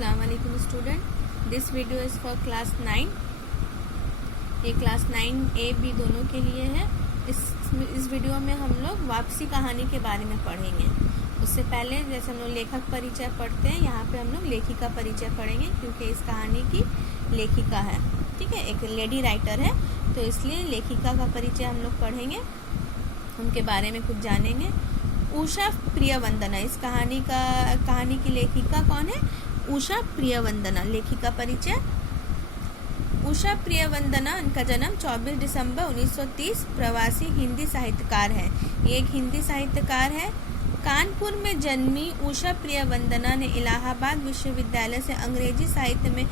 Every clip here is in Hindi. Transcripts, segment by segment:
Assalamualaikum student. This video is for class 9. ये क्लास 9A B दोनों के लिए है। इस वीडियो में हम लोग वापसी कहानी के बारे में पढ़ेंगे। उससे पहले जैसे हम लोग लेखक परिचय पढ़ते हैं, यहाँ पे हम लोग लेखिका परिचय पढ़ेंगे क्योंकि इस कहानी की लेखिका है। ठीक है, एक लेडी राइटर है, तो इसलिए लेखिका का परिचय हम लोग पढ़ेंगे, उनके बारे में कुछ जानेंगे। उषा प्रियवंदना, इस कहानी की लेखिका कौन है? उषा प्रियवंदना। लेखिका परिचय, उषा प्रियवंदना, इनका जन्म 24 दिसंबर 1930, प्रवासी हिंदी साहित्यकार है। ये एक हिंदी साहित्यकार है। कानपुर में जन्मी उषा प्रियवंदना ने इलाहाबाद विश्वविद्यालय से अंग्रेजी साहित्य में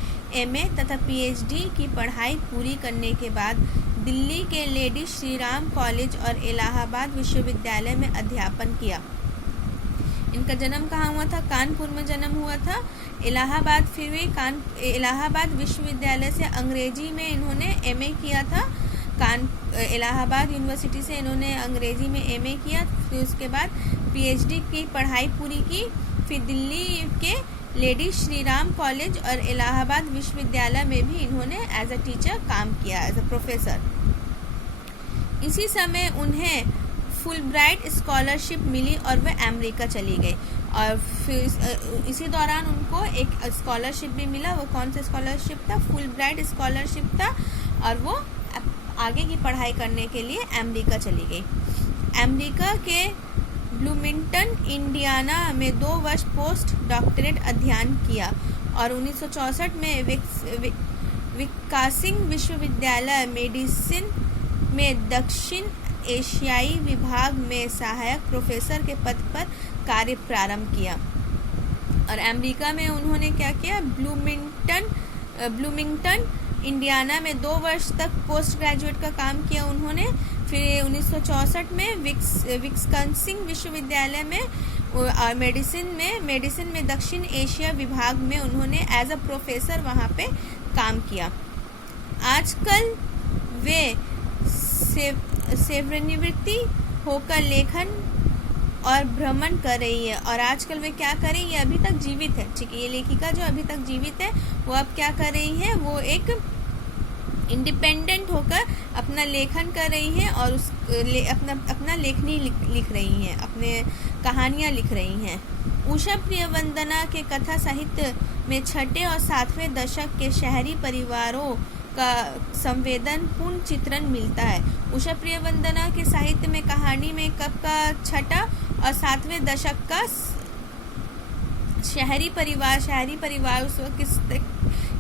MA तथा PhD की पढ़ाई पूरी करने के बाद दिल्ली के लेडी श्री राम कॉलेज और इलाहाबाद विश्वविद्यालय में अध्यापन किया। इनका जन्म कहाँ हुआ था? कानपुर में जन्म हुआ था। इलाहाबाद विश्वविद्यालय से अंग्रेजी में इन्होंने MA किया था। इलाहाबाद यूनिवर्सिटी से इन्होंने अंग्रेजी में MA किया। फिर उसके बाद PhD की पढ़ाई पूरी की। फिर दिल्ली के लेडी श्री राम कॉलेज और इलाहाबाद विश्वविद्यालय में भी इन्होंने एज अ टीचर काम किया, एज अ प्रोफेसर। इसी समय उन्हें फुलब्राइट स्कॉलरशिप मिली और वह अमेरिका चली गई। और फिर इसी दौरान उनको एक स्कॉलरशिप भी मिला। वो कौन सा स्कॉलरशिप था? फुलब्राइट स्कॉलरशिप था। और वो आगे की पढ़ाई करने के लिए अमेरिका चली गई। अमेरिका के ब्लूमिंगटन इंडियाना में 2 वर्ष पोस्ट डॉक्टरेट अध्ययन किया और 1964 में विस्कॉन्सिन विश्वविद्यालय मेडिसिन में दक्षिण एशियाई विभाग में सहायक प्रोफेसर के पद पर कार्य प्रारंभ किया। और अमेरिका में उन्होंने क्या किया? ब्लूमिंगटन इंडियाना में 2 वर्ष तक पोस्ट ग्रेजुएट का काम किया उन्होंने। फिर 1964 में विस्कॉन्सिन विश्वविद्यालय में और मेडिसिन में दक्षिण एशिया विभाग में उन्होंने एज अ प्रोफेसर वहाँ पे काम किया। आजकल वे सेवानिवृत्ति होकर लेखन और भ्रमण कर रही है। और आजकल वे क्या कर रही है? अभी तक जीवित है। ठीक है, ये लेखिका जो अभी तक जीवित है वो अब क्या कर रही है? वो एक इंडिपेंडेंट होकर अपना लेखन कर रही हैं और अपना लेखनी लिख रही हैं, अपने कहानियाँ लिख रही हैं। उषा प्रियवंदना के कथा साहित्य में 6वें और 7वें दशक के शहरी परिवारों का संवेदनपूर्ण चित्रण मिलता है। उषा प्रियवंदना के साहित्य में कहानी में कब का 6वां और 7वें दशक का शहरी परिवार उस वक्त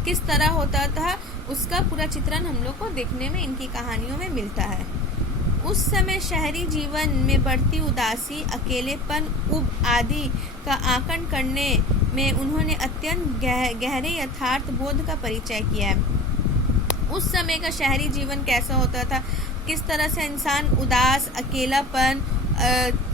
किस तरह होता था, उसका पूरा चित्रण हम लोग को देखने में इनकी कहानियों में मिलता है। उस समय शहरी जीवन में बढ़ती उदासी, अकेलेपन, ऊब आदि का आकलन करने में उन्होंने अत्यंत गहरे यथार्थ बोध का परिचय किया है। उस समय का शहरी जीवन कैसा होता था, किस तरह से इंसान उदास, अकेलापन,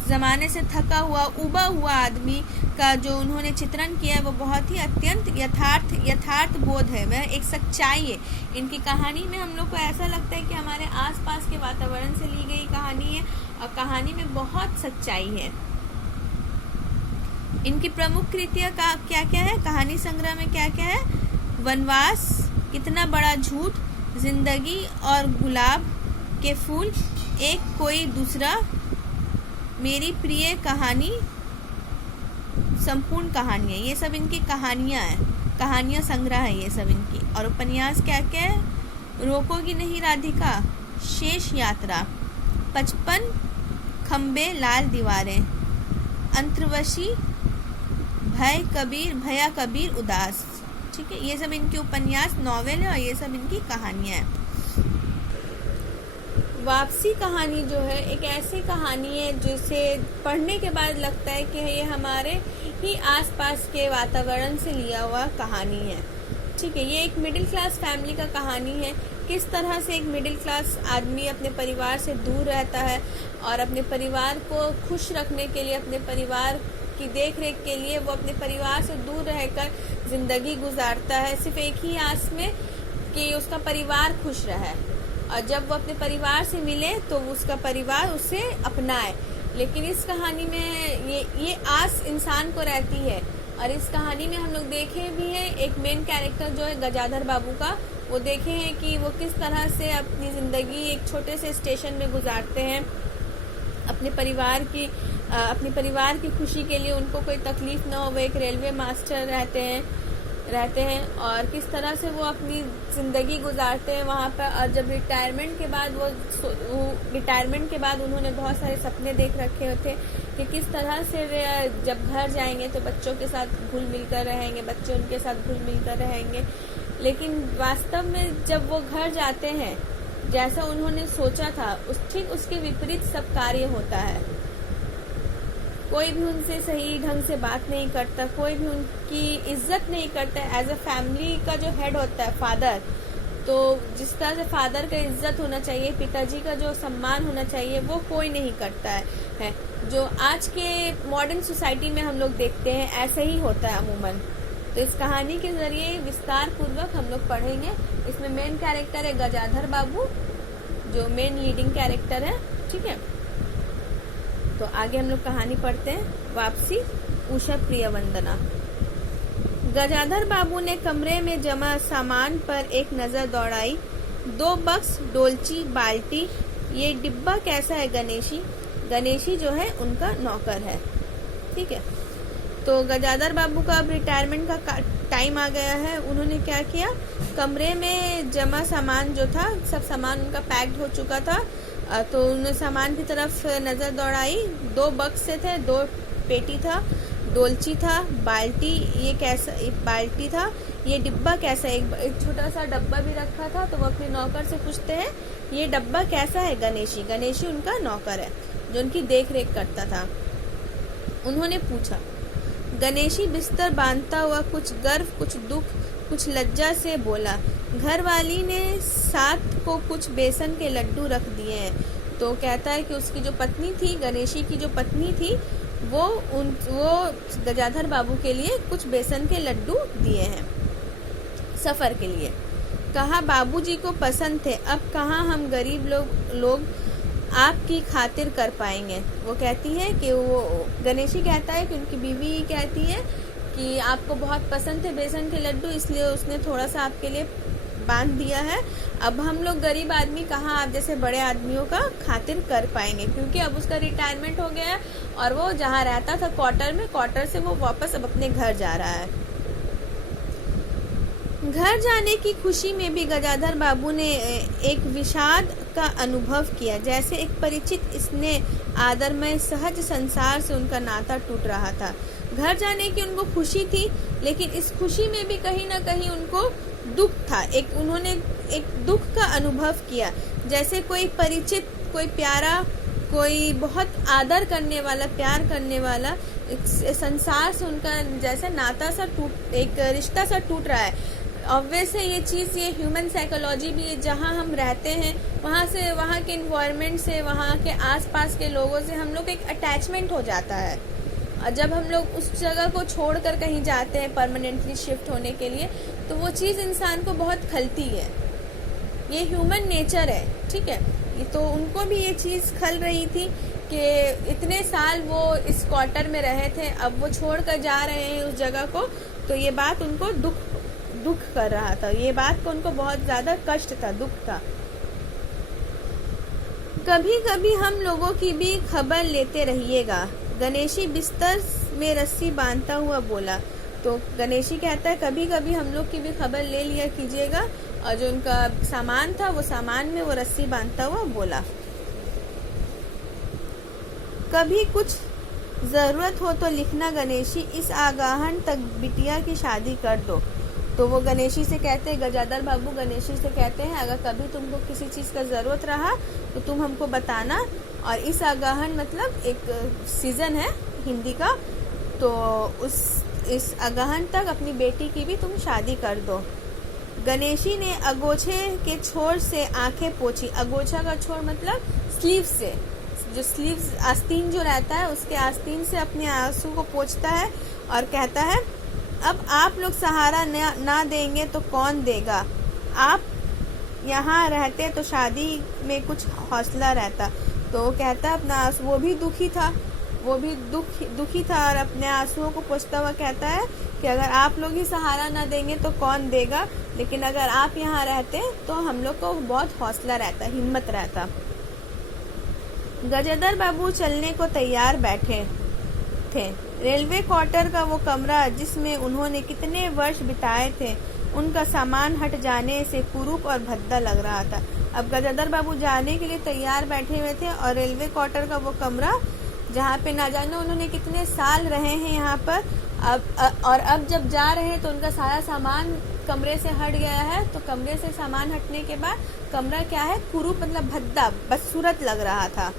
ज़माने से थका हुआ, उबा हुआ आदमी का जो उन्होंने चित्रण किया है वो बहुत ही अत्यंत यथार्थ बोध है, वह एक सच्चाई है। इनकी कहानी में हम लोग को ऐसा लगता है कि हमारे आसपास के वातावरण से ली गई कहानी है और कहानी में बहुत सच्चाई है। इनकी प्रमुख कृतियाँ क्या क्या है? कहानी संग्रह में क्या क्या है? वनवास, कितना बड़ा झूठ, जिंदगी और गुलाब के फूल, एक कोई दूसरा, मेरी प्रिय कहानी, संपूर्ण कहानियाँ, ये सब इनकी कहानियाँ हैं। कहानियाँ संग्रह है ये सब इनकी। और उपन्यास क्या क्या है? रोकोगी नहीं राधिका, शेष यात्रा, 55 खंबे लाल दीवारें, अंतर्वशी, भया कबीर उदास। ठीक है, ये सब इनके उपन्यास, नॉवेल है और ये सब इनकी कहानियाँ हैं। वापसी कहानी जो है एक ऐसी कहानी है जिसे पढ़ने के बाद लगता है कि ये हमारे ही आसपास के वातावरण से लिया हुआ कहानी है। ठीक है, ये एक मिडिल क्लास फैमिली का कहानी है। किस तरह से एक मिडिल क्लास आदमी अपने परिवार से दूर रहता है और अपने परिवार को खुश रखने के लिए, अपने परिवार की देख रेख के लिए वो अपने परिवार से दूर रहकर ज़िंदगी गुजारता है, सिर्फ एक ही आस में कि उसका परिवार खुश रहे। और जब वो अपने परिवार से मिले तो उसका परिवार उसे अपनाए। लेकिन इस कहानी में ये आस इंसान को रहती है और इस कहानी में हम लोग देखे भी हैं एक मेन कैरेक्टर जो है गजाधर बाबू का, वो देखे हैं कि वो किस तरह से अपनी ज़िंदगी एक छोटे से स्टेशन में गुजारते हैं। अपने परिवार की खुशी के लिए उनको कोई तकलीफ ना हो, वो एक रेलवे मास्टर रहते हैं और किस तरह से वो अपनी ज़िंदगी गुजारते हैं वहाँ पर। और जब रिटायरमेंट के बाद उन्होंने बहुत सारे सपने देख रखे थे कि किस तरह से वे जब घर जाएंगे तो बच्चों के साथ घुल मिल कर रहेंगे, बच्चे उनके साथ घुल मिल कर रहेंगे। लेकिन वास्तव में जब वो घर जाते हैं, जैसा उन्होंने सोचा था ठीक उसके विपरीत सब कार्य होता है। कोई भी उनसे सही ढंग से बात नहीं करता, कोई भी उनकी इज्जत नहीं करता। एज अ फैमिली का जो हेड होता है फादर, तो जिस तरह से फादर का इज्जत होना चाहिए, पिताजी का जो सम्मान होना चाहिए, वो कोई नहीं करता है। जो आज के मॉडर्न सोसाइटी में हम लोग देखते हैं ऐसा ही होता है अमूमन। तो इस कहानी के जरिए विस्तार पूर्वक हम लोग पढ़ेंगे। इसमें मेन कैरेक्टर है गजाधर बाबू, जो मेन लीडिंग कैरेक्टर है। ठीक है, तो आगे हम लोग कहानी पढ़ते हैं। वापसी उषा प्रियवंदना। गजाधर बाबू ने कमरे में जमा सामान पर एक नजर दौड़ाई। 2 बक्स, डोलची, बाल्टी। ये डिब्बा कैसा है गणेशी? गणेशी जो है उनका नौकर है। ठीक है, तो गजाधर बाबू का अब रिटायरमेंट का टाइम आ गया है। उन्होंने क्या किया, कमरे में जमा सामान जो था, सब सामान उनका पैक्ड हो चुका था, तो उन्होंने सामान की तरफ नज़र दौड़ाई। 2 बक्स से थे, 2 पेटी था, डोलची था, बाल्टी, ये कैसा एक बाल्टी था, ये डिब्बा कैसा है, एक छोटा सा डब्बा भी रखा था। तो वो अपने नौकर से पूछते हैं ये डब्बा कैसा है गणेशी? गणेशी उनका नौकर है जो उनकी देख रेख करता था। उन्होंने पूछा। गणेशी बिस्तर बांधता हुआ कुछ गर्व, कुछ दुख, कुछ लज्जा से बोला, घरवाली ने साथ को कुछ बेसन के लड्डू रख दिए हैं। तो कहता है कि उसकी जो पत्नी थी, गणेशी की जो पत्नी थी, वो गजाधर बाबू के लिए कुछ बेसन के लड्डू दिए हैं सफर के लिए। कहा बाबूजी को पसंद थे, अब कहाँ हम गरीब लोग आपकी खातिर कर पाएंगे। वो कहती है कि वो गणेशी कहता है कि उनकी बीवी कहती है कि आपको बहुत पसंद थे बेसन के लड्डू, इसलिए उसने थोड़ा सा आपके लिए बांध दिया है। अब हम लोग गरीब आदमी कहाँ आप जैसे बड़े आदमियों का खातिर कर पाएंगे, क्योंकि अब उसका रिटायरमेंट हो गया है और वो जहाँ रहता था क्वार्टर से वो वापस अब अपने घर जा रहा है। घर जाने की खुशी में भी गजाधर बाबू ने एक विषाद का अनुभव किया, जैसे एक परिचित स्नेह आदरमय सहज संसार से उनका नाता टूट रहा था। घर जाने की उनको खुशी थी, लेकिन इस खुशी में भी कहीं ना कहीं उनको दुख था। उन्होंने एक दुख का अनुभव किया, जैसे कोई परिचित, कोई प्यारा, कोई बहुत आदर करने वाला, प्यार करने वाला संसार से उनका जैसे नाता सा एक रिश्ता सा टूट रहा है। ऑब्वियस है ये चीज़, ये ह्यूमन साइकोलॉजी भी है। जहाँ हम रहते हैं वहाँ से, वहाँ के इन्वायरमेंट से, वहाँ के आसपास के लोगों से हम लोग एक अटैचमेंट हो जाता है। और जब हम लोग उस जगह को छोड़कर कहीं जाते हैं परमानेंटली शिफ्ट होने के लिए, तो वो चीज़ इंसान को बहुत खलती है। ये ह्यूमन नेचर है। ठीक है, तो उनको भी ये चीज़ खल रही थी कि इतने साल वो इस क्वार्टर में रहे थे, अब वो छोड़ कर जा रहे हैं उस जगह को, तो ये बात उनको दुख कर रहा था। ये बात को उनको बहुत ज़्यादा कष्ट था, दुख था। कभी कभी हम लोगों की भी खबर लेते रहिएगा, गणेशी बिस्तर में रस्सी बांधता हुआ बोला। तो गणेशी कहता है कभी कभी हम लोग की भी खबर ले लिया कीजिएगा, और जो उनका सामान था वो सामान में वो रस्सी बांधता हुआ बोला। कभी कुछ ज़रूरत हो तो लिखना गणेशी, इस आगाहन तक बिटिया की शादी कर दो। तो वो गणेशी से कहते हैं, गजाधर बाबू गणेशी से कहते हैं, अगर कभी तुमको किसी चीज़ का ज़रूरत रहा तो तुम हमको बताना। और इस आगाहन मतलब एक सीज़न है हिंदी का, तो इस आगाहन तक अपनी बेटी की भी तुम शादी कर दो। गणेशी ने अगोछे के छोर से आंखें पोंछी। अगोछा का छोर मतलब स्लीव से, जो स्लीव्स आस्तीन जो रहता है उसके आस्तीन से अपने आंसू को पोंछता है और कहता है, अब आप लोग सहारा ना देंगे तो कौन देगा? आप यहाँ रहते तो शादी में कुछ हौसला रहता। तो वो कहता है अपना, वो भी दुखी था, वो भी दुखी था और अपने आंसुओं को पोंछता हुआ कहता है कि अगर आप लोग ही सहारा ना देंगे तो कौन देगा, लेकिन अगर आप यहाँ रहते तो हम लोग को बहुत हौसला रहता, हिम्मत रहता। गजेंद्र बाबू चलने को तैयार बैठे थे। रेलवे क्वार्टर का वो कमरा जिसमें उन्होंने कितने वर्ष बिताए थे, उनका सामान हट जाने से कुरूप और भद्दा लग रहा था। अब गजेंद्र बाबू जाने के लिए तैयार बैठे हुए थे और रेलवे क्वार्टर का वो कमरा जहाँ पे ना जाने उन्होंने कितने साल रहे हैं यहाँ पर, अब जब जा रहे हैं तो उनका सारा सामान कमरे से हट गया है। तो कमरे से सामान हटने के बाद कमरा क्या है, कुरूप मतलब भद्दा, बदसूरत लग रहा था।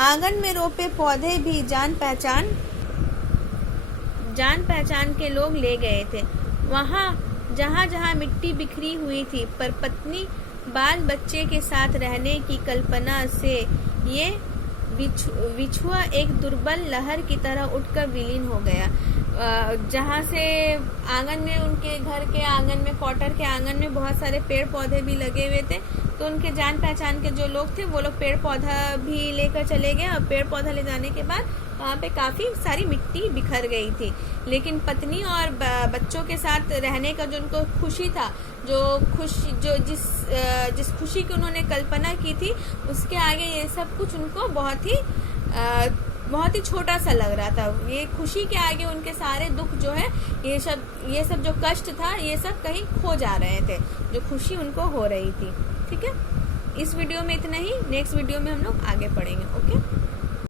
आंगन में रोपे पौधे भी जान पहचान के लोग ले गए थे। वहाँ जहाँ मिट्टी बिखरी हुई थी, पर पत्नी बाल बच्चे के साथ रहने की कल्पना से ये बिछुआ एक दुर्बल लहर की तरह उठकर विलीन हो गया। जहाँ से आंगन में, उनके घर के आंगन में, क्वार्टर के आंगन में बहुत सारे पेड़ पौधे भी लगे हुए थे। तो उनके जान पहचान के जो लोग थे वो लोग पेड़ पौधा भी लेकर चले गए और पेड़ पौधा ले जाने के बाद वहाँ पे काफी सारी मिट्टी बिखर गई थी। लेकिन पत्नी और बच्चों के साथ रहने का जो उनको खुशी था, जिस खुशी की उन्होंने कल्पना की थी, उसके आगे ये सब कुछ उनको बहुत ही छोटा सा लग रहा था। ये खुशी के आगे उनके सारे दुख जो है, ये सब जो कष्ट था, ये सब कहीं खो जा रहे थे, जो खुशी उनको हो रही थी। ठीक है, इस वीडियो में इतना ही। नेक्स्ट वीडियो में हम लोग आगे पढ़ेंगे। ओके।